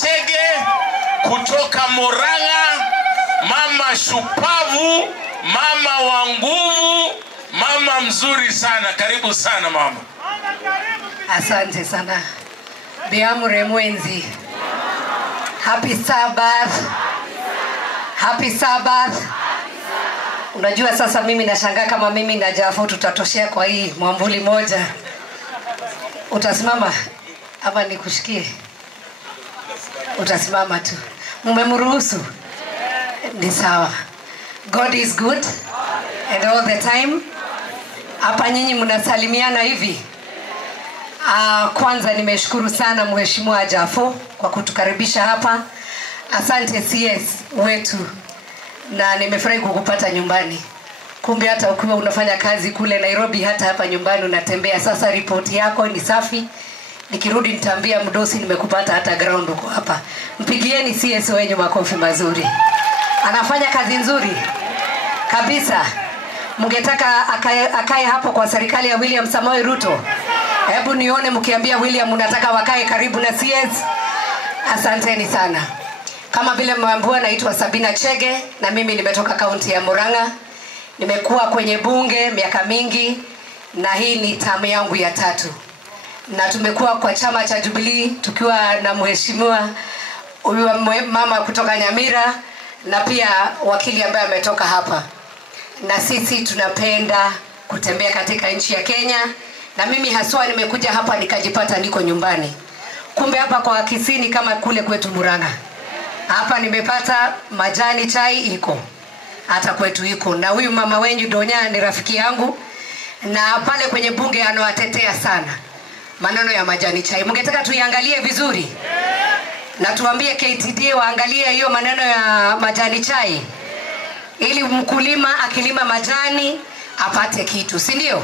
Chege kutoka Murang'a, mama shupavu, mama wa nguvu, mama mzuri sana. Karibu sana mama. Asante sana. Biamure mwenzi. Happy Sabbath. Happy Sabbath. Unajua sasa mimi nashangaa kama mimi na Jafo tutatoshea kwa hii mwambuli moja. Utasimama ama nikushikie? Utasimama tu. Mmemruhusu? Ni sawa. God is good and all the time. Hapa nyinyi mnasalimiana hivi. Kwanza nimeshukuru sana Mheshimiwa Jafo kwa kutukaribisha hapa. Asante CS wetu. Na nimefurahi kukupata nyumbani. Kumbe hata ukiwa unafanya kazi kule Nairobi, hata hapa nyumbani unatembea. Sasa ripoti yako ni safi. Nikirudi nitaambia mdosi nimekupata hata ground uko hapa. Mpigieni CS wenyu makofi mazuri. Anafanya kazi nzuri kabisa. Mngetaka akae hapo kwa serikali ya William Samoei Ruto? Hebu nione mkiambia William unataka wakae karibu na CS. Asanteni sana. Kama vile mmeambiwa, naitwa Sabina Chege na mimi nimetoka kaunti ya Murang'a. Nimekuwa kwenye bunge miaka mingi na hii ni tamu yangu ya 3. Na tumekuwa kwa chama cha Jubilee tukiwa na mheshimiwa huyu mama kutoka Nyamira na pia wakili ambaye ametoka hapa. Na sisi tunapenda kutembea katika nchi ya Kenya, na mimi haswa nimekuja hapa nikajipata niko nyumbani. Kumbe hapa kwa Kisini kama kule kwetu Murang'a. Hapa nimepata majani chai iko. Hata kwetu iko. Na huyu mama wenyu Donya ni rafiki yangu, na pale kwenye bunge anawatetea sana maneno ya majani chai. Mngetaka tuiangalie vizuri? Na tuambie KTD waangalie hiyo maneno ya majani chai, ili mkulima akilima majani apate kitu, si ndio?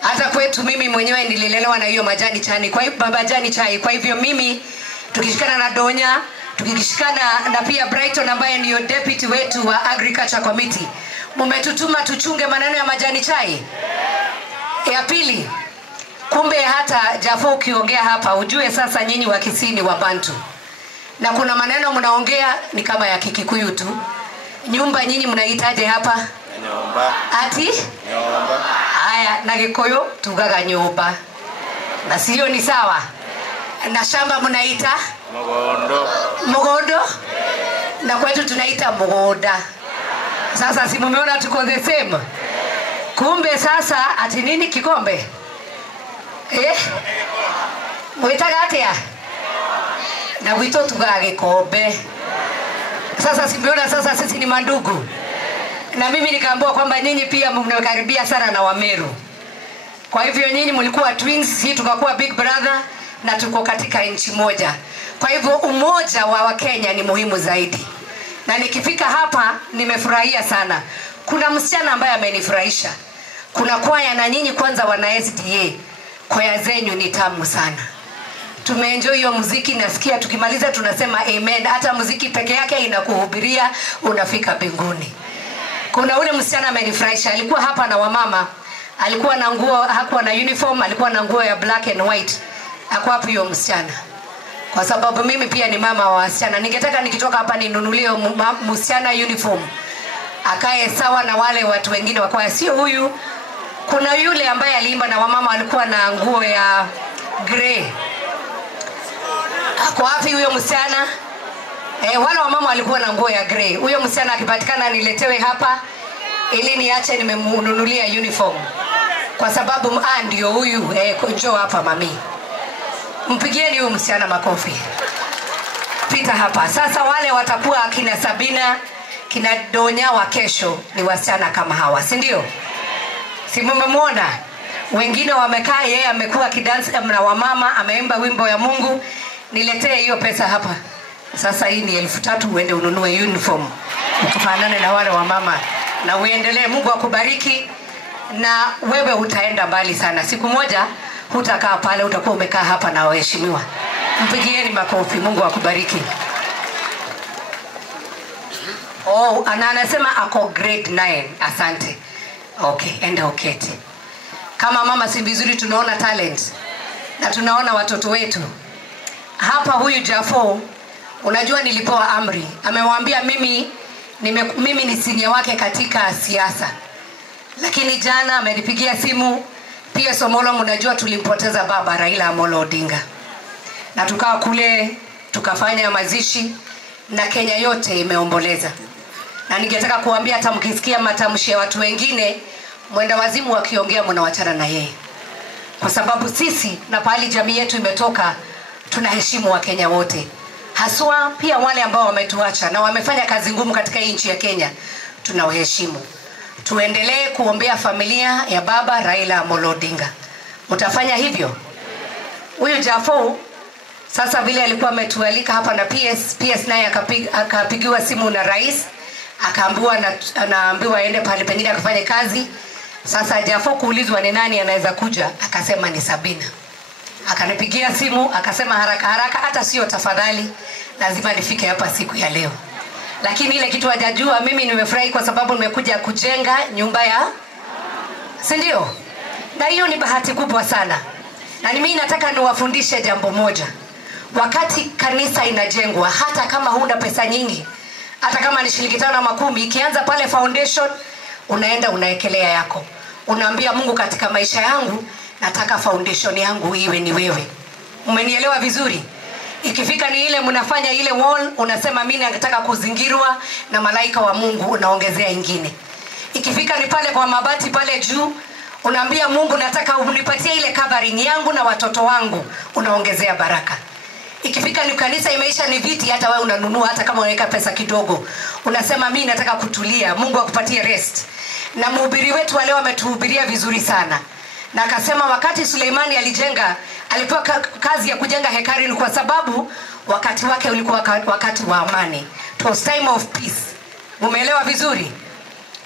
Hata kwetu mimi mwenyewe nililelewa na hiyo majani chai. Kwa hivyo mimi tukishikana na Donya, tukishikana na pia Brighton ambaye ndio deputy wetu wa Agriculture Committee, mmetutuma tuchunge maneno ya majani chai. Ya pili, kumbe hata Jafo ukiongea hapa ujue sasa nyinyi wa Kisini wa Bantu. Na kuna maneno mnaongea ni kama ya Kikikuyu tu. Nyumba nyinyi mnaitaje hapa? Nyumba. Ati? Nyumba. Haya, na Gikuyu tugaga nyumba. Na sio ni sawa? Na shamba mnaita? Mugondo. Mugondo? Na kwetu tunaita mugoda. Sasa si mumeona tuko the same? Kumbe sasa ati nini kikombe? Mwitaga atia? Na wito tugaga gikombe. Sasa simeona sasa sisi ni mandugu. Na mimi nikaambiwa kwamba nyinyi pia mnakaribia sana na Wameru. Kwa hivyo nyinyi mlikuwa twins, sisi tukakuwa big brother na tuko katika nchi moja. Kwa hivyo umoja wa Wakenya ni muhimu zaidi. Na nikifika hapa nimefurahia sana. Kuna msichana ambaye amenifurahisha. Kuna kwaya na nyinyi kwanza wana SDA. Kwaya zenyu ni tamu sana. Tumeenjoy hiyo muziki, nasikia tukimaliza tunasema amen. Hata muziki peke yake inakuhubiria unafika mbinguni. Kuna ule msichana amenifurahisha, alikuwa hapa na wamama. Alikuwa na nguo, hakuwa na uniform, alikuwa na nguo ya black and white. Hakuwa hapo hiyo msichana. Kwa sababu mimi pia ni mama wa wasichana. Ningetaka nikitoka hapa ninunulie msichana uniform. Akae sawa na wale watu wengine wakwaya, sio huyu. Kuna yule ambaye aliimba na wamama alikuwa na nguo ya grey. Kwa wapi huyo msichana? Wale wamama walikuwa na nguo ya grey. Huyo msichana akipatikana niletewe hapa ili niache nimemununulia uniform. Kwa sababu ndio huyu njoo hapa mami. Mpigieni huyo msichana makofi. Pita hapa. Sasa wale watakuwa kina Sabina, kina Donya wa kesho ni wasichana kama hawa, si ndio? Si mmemwona? Wengine wamekaa, yeye amekuwa kidance na wamama, ameimba wimbo ya Mungu. Niletee hiyo pesa hapa. Sasa hii ni 3,000 uende ununue uniform. Ukifanane na wale wamama na uendelee. Mungu akubariki na wewe utaenda mbali sana. Siku moja hutakaa pale, utakuwa umekaa hapa na waheshimiwa. Mpigieni makofi. Mungu akubariki. Anasema ako grade 9. Asante. Okay, enda uketi. Kama mama si vizuri tunaona talent. Na tunaona watoto wetu. Hapa huyu Jafo Unajua nilipewa amri. Amewaambia mimi ni senior wake katika siasa. Lakini jana amenipigia simu PS Omolo, mnajua tulimpoteza baba Raila Amolo Odinga. Na tukawa kule tukafanya mazishi na Kenya yote imeomboleza. Na ningetaka kuambia hata mkisikia matamshi ya watu wengine mwenda wazimu wakiongea mnawachana na yeye. Kwa sababu sisi na pahali jamii yetu imetoka tunaheshimu wa Kenya wote. Haswa pia wale ambao wametuacha na wamefanya kazi ngumu katika nchi ya Kenya tunawaheshimu. Tuendelee kuombea familia ya baba Raila Amolo Odinga. Mtafanya hivyo? Huyu Jafo sasa vile alikuwa ametualika hapa na PS naye akapigiwa simu na rais, anaambiwa aende pale pengine akafanye kazi. Sasa Jafo kuulizwa ni nani anaweza kuja, akasema ni Sabina. Akanipigia simu akasema haraka hata sio tafadhali, lazima nifike hapa siku ya leo. Lakini ile kitu hajajua, mimi nimefurahi kwa sababu nimekuja kujenga nyumba ya, si ndio? Na hiyo ni bahati kubwa sana. Na mimi nataka niwafundishe jambo moja. Wakati kanisa inajengwa, hata kama huna pesa nyingi, hata kama ni shilingi 5 ama 10, ikianza pale foundation, unaenda unaekelea yako. Unaambia Mungu, katika maisha yangu nataka foundation yangu iwe ni wewe. Umenielewa vizuri? Ikifika ni ile mnafanya ile wall, unasema mimi nataka kuzingirwa na malaika wa Mungu, unaongezea ingine. Ikifika ni pale kwa mabati pale juu, unaambia Mungu nataka unipatie ile covering yangu na watoto wangu, unaongezea baraka. Ikifika ni kanisa imeisha ni viti, hata wewe unanunua, hata kama unaweka pesa kidogo, unasema mimi nataka kutulia, Mungu akupatie rest. Na mhubiri wetu leo ametuhubiria vizuri sana. Na akasema wakati Suleimani alijenga, alipewa kazi ya kujenga hekalu kwa sababu wakati wake ulikuwa wakati wa amani. It was time of peace. Umeelewa vizuri?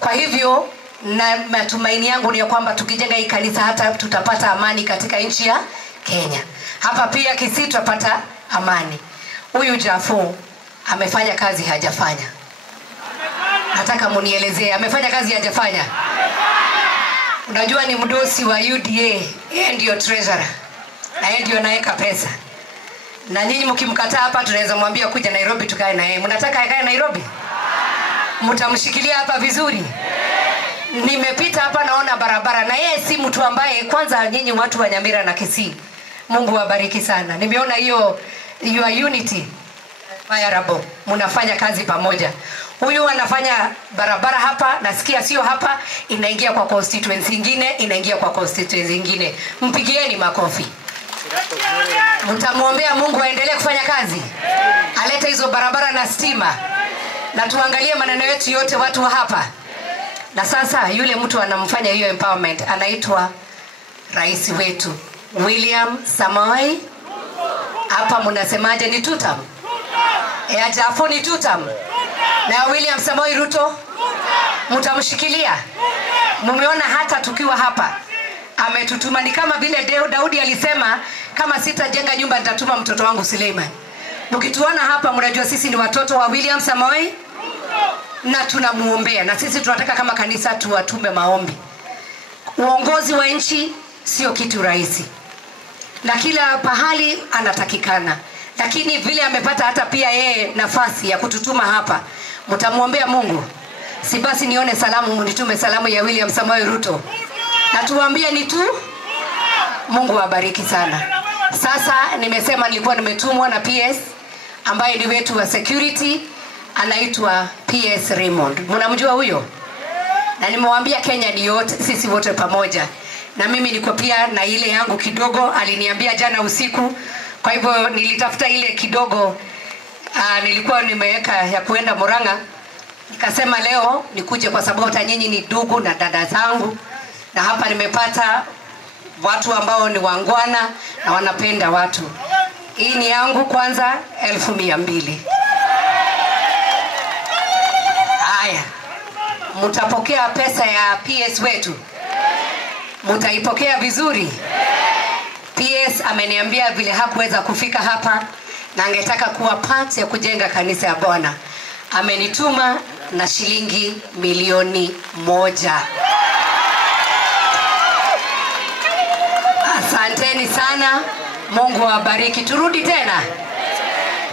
Kwa hivyo na matumaini yangu ni ya kwamba tukijenga hii kanisa hata tutapata amani katika nchi ya Kenya. Hapa pia Kisii tutapata amani. Huyu Jafo amefanya kazi hajafanya? Nataka munielezee amefanya kazi hajafanya? Unajua ni mdosi wa UDA, yeye ndio treasurer. Na yeye ndio anaweka pesa. Na nyinyi mkimkataa hapa tunaweza mwambia kuja Nairobi tukae na yeye. Mnataka akae Nairobi? Mtamshikilia hapa vizuri? Nimepita hapa naona barabara, na yeye si mtu ambaye, kwanza nyinyi watu wa Nyamira na Kisii, Mungu wabariki sana. Nimeona hiyo your unity viable, mnafanya kazi pamoja. Huyu anafanya barabara hapa, nasikia sio hapa, inaingia kwa constituency nyingine, inaingia kwa constituency nyingine. Mpigieni makofi. Mtamuombea Mungu aendelee kufanya kazi, alete hizo barabara na stima, na tuangalie maneno yetu yote watu wa hapa. Na sasa yule mtu anamfanya hiyo empowerment anaitwa rais wetu William Samoei. Hapa mnasemaje, ni tutam? Jafo ni tutam? Na William Samoei Ruto mtamshikilia? Mumeona hata tukiwa hapa ametutuma, ni kama vile Daudi alisema kama sitajenga nyumba nitatuma mtoto wangu Suleiman. Mkituona hapa mnajua sisi ni watoto wa William Samoei na tunamuombea, na sisi tunataka kama kanisa tuwatume maombi. Uongozi wa nchi sio kitu rahisi, na kila pahali anatakikana, lakini vile amepata hata pia yeye nafasi ya kututuma hapa, mtamuombea Mungu. Si basi nione salamu, mnitume salamu ya William Samoei Ruto na tuambie ni tu. Mungu awabariki sana. Sasa nimesema nilikuwa nimetumwa na PS ambaye ni wetu wa security, anaitwa PS Raymond. Mnamjua huyo? Na nimewaambia Kenya ni yote, sisi wote pamoja. Na mimi niko pia na ile yangu kidogo, aliniambia jana usiku. Kwa hivyo nilitafuta ile kidogo nilikuwa nimeweka ya kuenda Murang'a. Nikasema leo nikuje kwa sababu hata nyinyi ni ndugu na dada zangu. Na hapa nimepata watu ambao ni wangwana na wanapenda watu. Hii ni yangu kwanza 1200. Haya. Mtapokea pesa ya PS wetu? Mtaipokea vizuri? PS ameniambia vile hakuweza kufika hapa na angetaka kuwa part ya kujenga kanisa ya Bwana, amenituma na shilingi 1,000,000. Asanteni sana. Mungu awabariki. Turudi tena.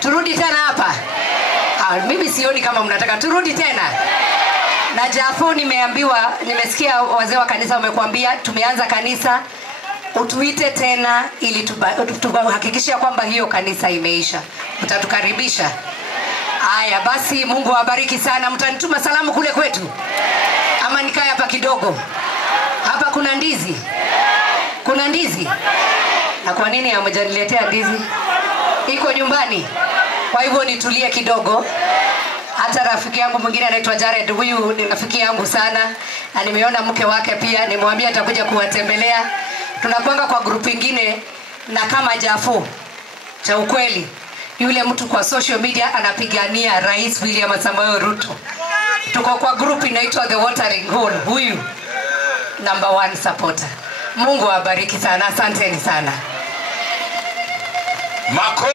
Turudi tena hapa? Mimi sioni kama mnataka turudi tena. Na Jafo nimeambiwa, nimesikia wazee wa kanisa wamekuambia tumeanza kanisa, utuite tena ili tuhakikisha kwamba hiyo kanisa imeisha. Mtatukaribisha? Haya basi, Mungu awabariki sana. Mtanituma salamu kule kwetu? Ama nikae hapa kidogo? Hapa kuna ndizi? Kuna ndizi? Na kwa nini hamjaniletea ndizi? Iko nyumbani. Kwa hivyo nitulie kidogo. Hata rafiki yangu mwingine anaitwa Jared, huyu ni rafiki yangu sana, na nimeona mke wake pia, nimwambia atakuja kuwatembelea. Tunakwanga kwa group nyingine, na kama Jafo cha ukweli, yule mtu kwa social media anapigania Rais William Samoei Ruto. Tuko kwa group inaitwa The Watering Hole, huyu number 1 supporter. Mungu awabariki sana, asanteni sana.